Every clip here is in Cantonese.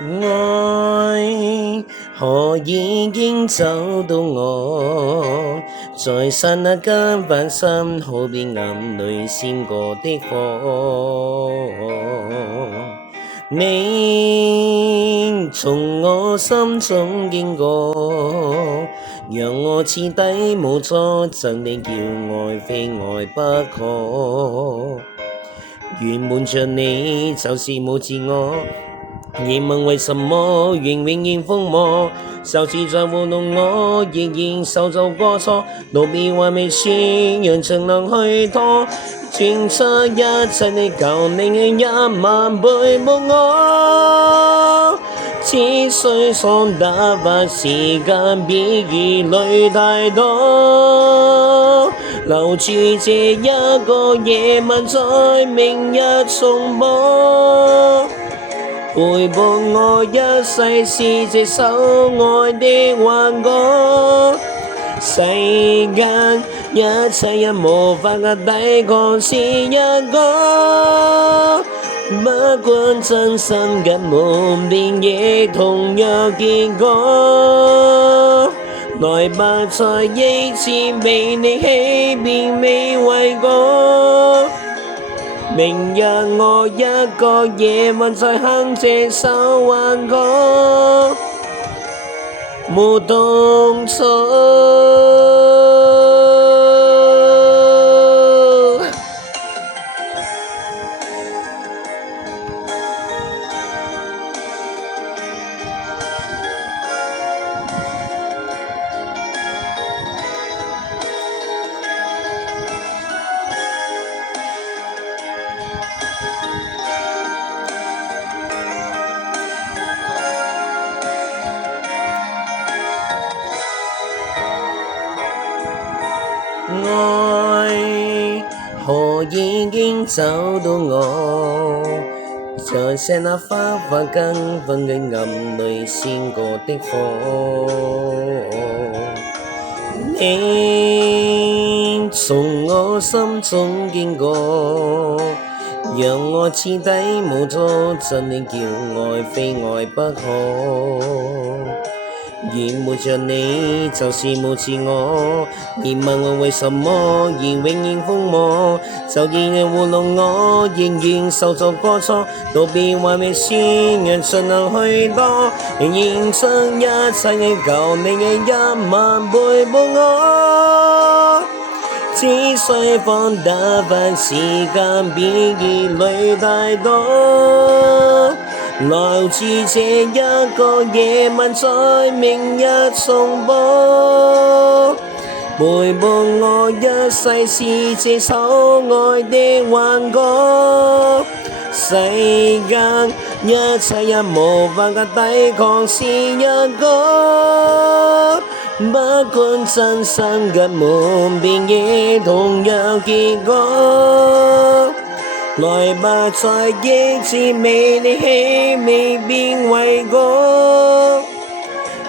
愛何已經找到我，在剎那間翻身，好比眼淚閃過的火。你從我心中經過，讓我徹底無助，真的叫愛非愛不可。原瞞着你就是冇自我，疑問為什麼仍然瘋魔？受自在糊弄我，仍然受做過錯，道別還未算，讓情能去拖，轉出一切你求你一萬倍冇我，只需想打發時間，比疑慮太多。留住這一個夜晚，在明日重播。陪伴我一世是這首愛的幻覺，世間一切也無法抵抗是一個，不管真心緊瞞便亦同樣結果。來吧，再一次被你欺騙未為過。明日我一個夜晚再哼這首幻歌，沒動作。愛何已經找到我，在這那花花更分嘅暗裏閃過的火。你從我心中經過，讓我徹底無助，真的叫愛非愛不可。掩沒着你就是冇自我，疑問我為什麼而永遠瘋魔，就依然糊弄我，仍然受做過錯，道別還未算，讓盡能去多，仍然將一切嘅求你嘅一萬倍報我，只需放打發時間，比疑慮太多。留住這一個夜晚，在明日重播。陪伴我一世是這首愛的幻覺，世間一切也無法抵抗是一個，不管真心緊瞞便亦同樣結果。來吧，再一次美你氣未變為過。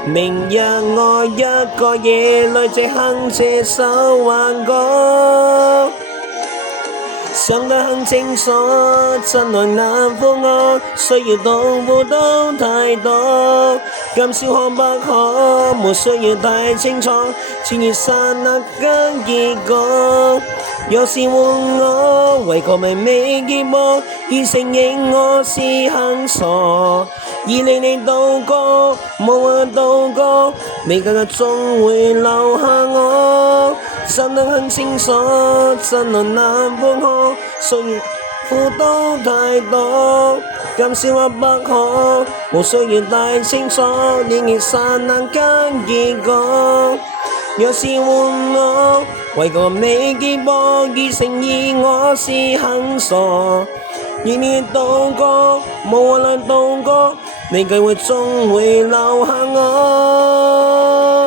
明日我一個夜裏再哼這首幻歌，想得很清楚，真愛難負荷，需要痛苦都太多。今宵可不可，沒需要太清楚，穿越剎那間結果。若是換我，為何未結果？已承認我是很傻，以你度過，無謂度過，未夠嘅總會留下我。心得很清楚，真愛難負荷，歲月苦都太多。今宵可不可，無需要太清楚，連結剎那間結果。若是換我，為何未結果？已承認我是很傻，以你度過，無謂來度過，你計劃總會留下我。